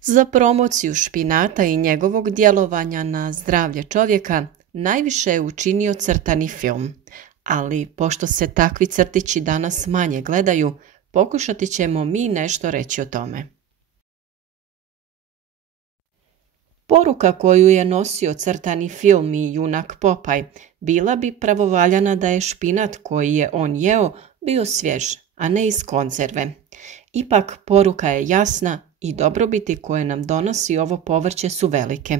Za promociju špinata i njegovog djelovanja na zdravlje čovjeka najviše je učinio crtani film, ali pošto se takvi crtići danas manje gledaju, pokušati ćemo mi nešto reći o tome. Poruka koju je nosio crtani film i junak Popaj bila bi pravovaljana da je špinat koji je on jeo bio svjež, a ne iz konzerve. Ipak poruka je jasna i dobrobiti koje nam donosi ovo povrće su velike.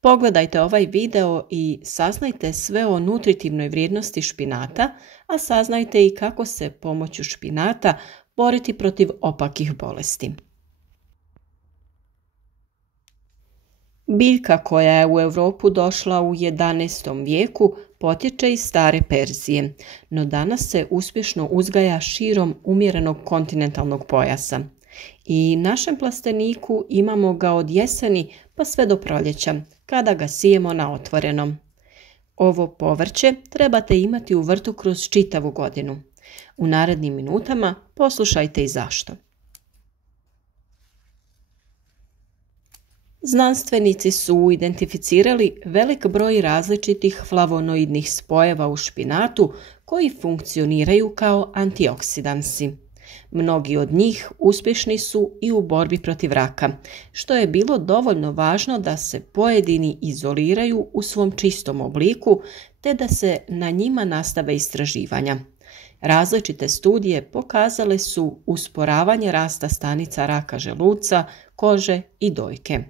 Pogledajte ovaj video i saznajte sve o nutritivnoj vrijednosti špinata, a saznajte i kako se pomoću špinata boriti protiv opakih bolesti. Biljka koja je u Europu došla u 11. vijeku potječe iz stare Perzije, no danas se uspješno uzgaja širom umjerenog kontinentalnog pojasa. I našem plasteniku imamo ga od jeseni pa sve do proljeća, kada ga sijemo na otvorenom. Ovo povrće trebate imati u vrtu kroz čitavu godinu. U narednim minutama poslušajte i zašto. Znanstvenici su identificirali velik broj različitih flavonoidnih spojeva u špinatu koji funkcioniraju kao antioksidansi. Mnogi od njih uspješni su i u borbi protiv raka, što je bilo dovoljno važno da se pojedini izoliraju u svom čistom obliku te da se na njima nastave istraživanja. Različite studije pokazale su usporavanje rasta stanica raka želuca, kože i dojke.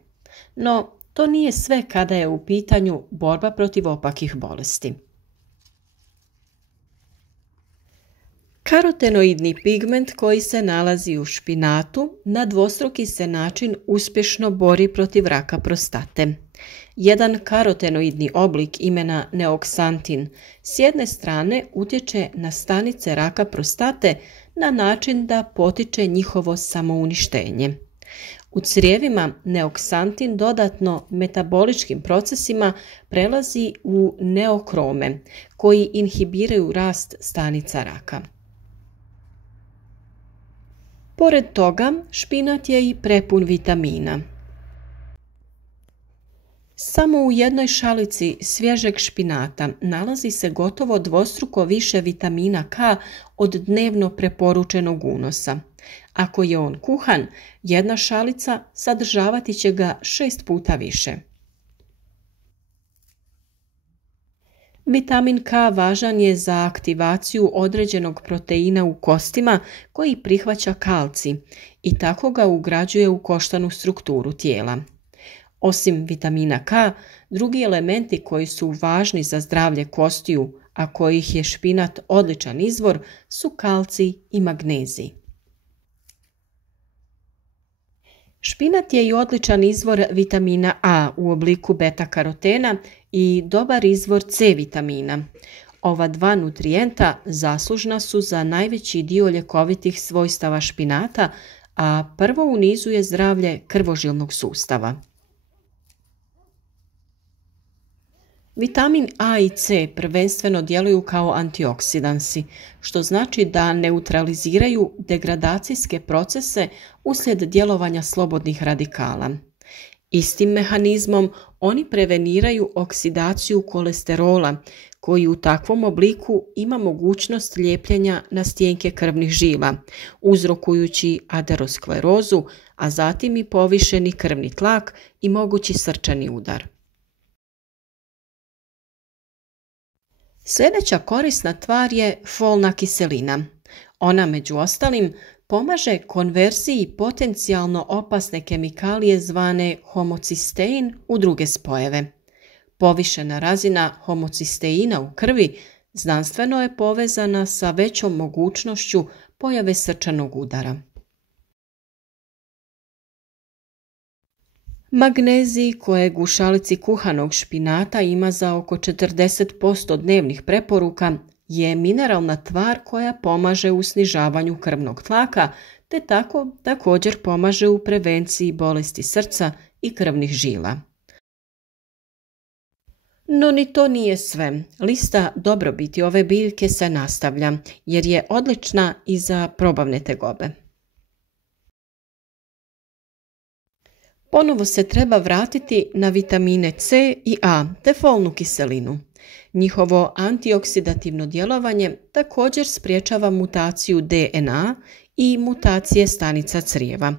No, to nije sve kada je u pitanju borba protiv opakih bolesti. Karotenoidni pigment koji se nalazi u špinatu na dvostruki se način uspješno bori protiv raka prostate. Jedan karotenoidni oblik imena neoksantin s jedne strane utječe na stanice raka prostate na način da potiče njihovo samouništenje. U crijevima neoksantin dodatno metaboličkim procesima prelazi u neokrome koji inhibiraju rast stanica raka. Pored toga, špinat je i prepun vitamina. Samo u jednoj šalici svježeg špinata nalazi se gotovo dvostruko više vitamina K od dnevno preporučenog unosa. Ako je on kuhan, jedna šalica sadržavati će ga 6 puta više. Vitamin K važan je za aktivaciju određenog proteina u kostima koji prihvaća kalcij i tako ga ugrađuje u koštanu strukturu tijela. Osim vitamina K, drugi elementi koji su važni za zdravlje kostiju, a kojih je špinat odličan izvor, su kalcij i magnezij. Špinat je i odličan izvor vitamina A u obliku beta-karotena i dobar izvor C vitamina. Ova dva nutrijenta zaslužna su za najveći dio ljekovitih svojstava špinata, a prvo u nizu je zdravlje krvožilnog sustava. Vitamin A i C prvenstveno djeluju kao antioksidansi, što znači da neutraliziraju degradacijske procese uslijed djelovanja slobodnih radikala. Istim mehanizmom oni preveniraju oksidaciju kolesterola, koji u takvom obliku ima mogućnost lijepljenja na stijenke krvnih žila, uzrokujući aterosklerozu, a zatim i povišeni krvni tlak i mogući srčani udar. Sljedeća korisna tvar je folna kiselina. Ona među ostalim pomaže konverziji potencijalno opasne kemikalije zvane homocistein u druge spojeve. Povišena razina homocisteina u krvi znanstveno je povezana sa većom mogućnošću pojave srčanog udara. Magnezij, kojeg u šalici kuhanog špinata ima za oko 40% dnevnih preporuka, je mineralna tvar koja pomaže u snižavanju krvnog tlaka, te tako također pomaže u prevenciji bolesti srca i krvnih žila. No ni to nije sve. Lista dobrobiti ove biljke se nastavlja, jer je odlična i za probavne tegobe. Ponovo se treba vratiti na vitamine C i A te folnu kiselinu. Njihovo antioksidativno djelovanje također sprječava mutaciju DNA i mutacije stanica crijeva.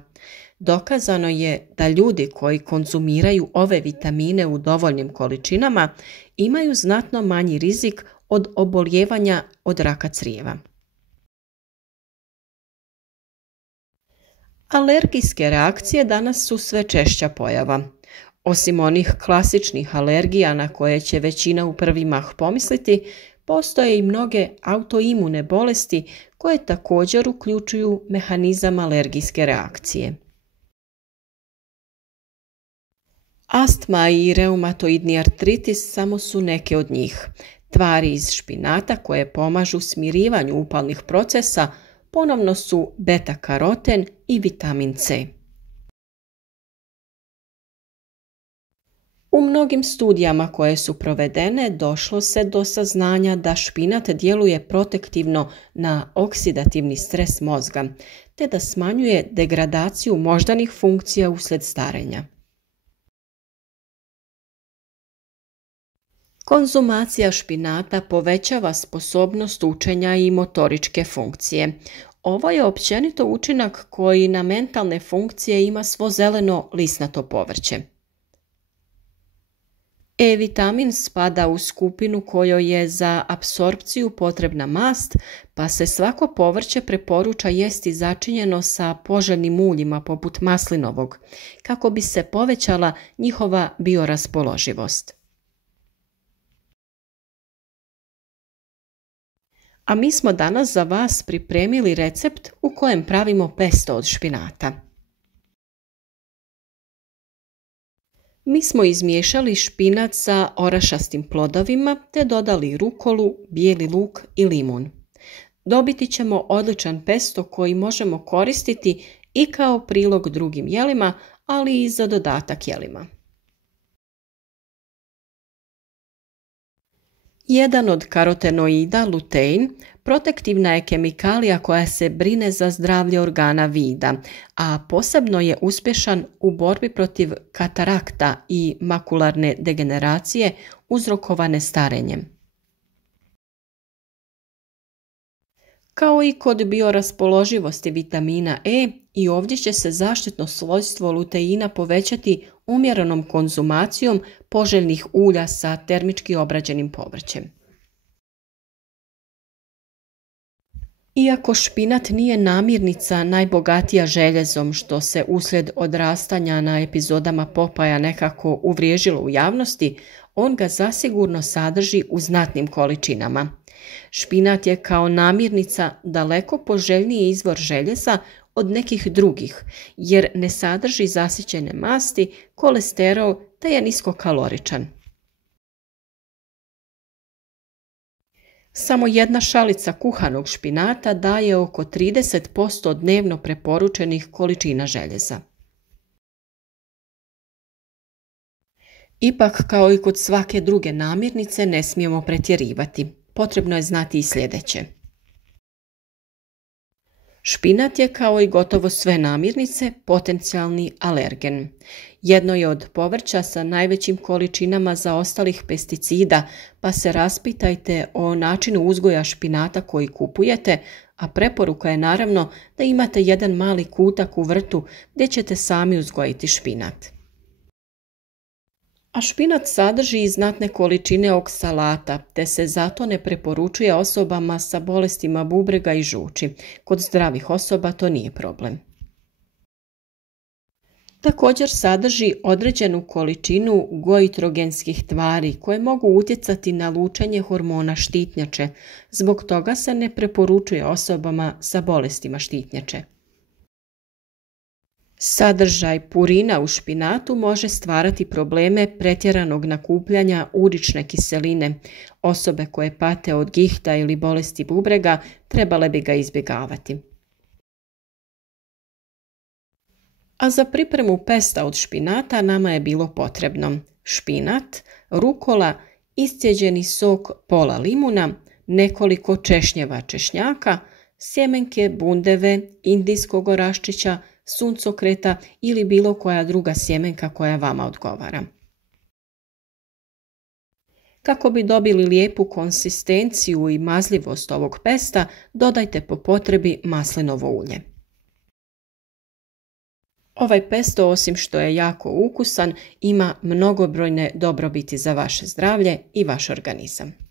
Dokazano je da ljudi koji konzumiraju ove vitamine u dovoljnim količinama imaju znatno manji rizik od obolijevanja od raka crijeva. Alergijske reakcije danas su sve češća pojava. Osim onih klasičnih alergija na koje će većina u prvi mah pomisliti, postoje i mnoge autoimune bolesti koje također uključuju mehanizam alergijske reakcije. Astma i reumatoidni artritis samo su neke od njih. Tvari iz špinata koje pomažu smirivanju upalnih procesa ponovno su beta-karoten i vitamin C. U mnogim studijama koje su provedene došlo se do saznanja da špinat djeluje protektivno na oksidativni stres mozga, te da smanjuje degradaciju moždanih funkcija uslijed starenja. Konzumacija špinata povećava sposobnost učenja i motoričke funkcije. Ovo je općenito učinak koji na mentalne funkcije ima svo zeleno lisnato povrće. E-vitamin spada u skupinu kojoj je za apsorpciju potrebna mast, pa se svako povrće preporuča jesti začinjeno sa poželjnim uljima poput maslinovog, kako bi se povećala njihova bioraspoloživost. A mi smo danas za vas pripremili recept u kojem pravimo pesto od špinata. Mi smo izmiješali špinat sa orašastim plodovima te dodali rukolu, bijeli luk i limun. Dobiti ćemo odličan pesto koji možemo koristiti i kao prilog drugim jelima, ali i za dodatak jelima. Jedan od karotenoida, lutein, protektivna je kemikalija koja se brine za zdravlje organa vida, a posebno je uspješan u borbi protiv katarakta i makularne degeneracije uzrokovane starenjem. Kao i kod bioraspoloživosti vitamina E, i ovdje će se zaštitno svojstvo luteina povećati umjerenom konzumacijom poželjnih ulja sa termički obrađenim povrćem. Iako špinat nije namirnica najbogatija željezom, što se uslijed odrastanja na epizodama Popaja nekako uvriježilo u javnosti, on ga zasigurno sadrži u znatnim količinama. Špinat je kao namirnica daleko poželjniji izvor željeza od nekih drugih, jer ne sadrži zasićene masti, kolesterol te je niskokaloričan. Samo jedna šalica kuhanog špinata daje oko 30% dnevno preporučenih količina željeza. Ipak, kao i kod svake druge namirnice, ne smijemo pretjerivati. Potrebno je znati i sljedeće. Špinat je, kao i gotovo sve namirnice, potencijalni alergen. Jedno je od povrća sa najvećim količinama zaostalih pesticida, pa se raspitajte o načinu uzgoja špinata koji kupujete, a preporuka je naravno da imate jedan mali kutak u vrtu gdje ćete sami uzgojiti špinat. A špinat sadrži i znatne količine oksalata, te se zato ne preporučuje osobama sa bolestima bubrega i žuči. Kod zdravih osoba to nije problem. Također sadrži određenu količinu goitrogenskih tvari koje mogu utjecati na lučenje hormona štitnjače, zbog toga se ne preporučuje osobama sa bolestima štitnjače. Sadržaj purina u špinatu može stvarati probleme pretjeranog nakupljanja urične kiseline. Osobe koje pate od gihta ili bolesti bubrega trebale bi ga izbjegavati. A za pripremu pesta od špinata nama je bilo potrebno špinat, rukola, iscijeđeni sok pola limuna, nekoliko češnjeva češnjaka, sjemenke bundeve, indijskog oraščića, suncokreta ili bilo koja druga sjemenka koja vama odgovara. Kako bi dobili lijepu konsistenciju i mazljivost ovog pesta, dodajte po potrebi maslinovo ulje. Ovaj pesto, osim što je jako ukusan, ima mnogobrojne dobrobiti za vaše zdravlje i vaš organizam.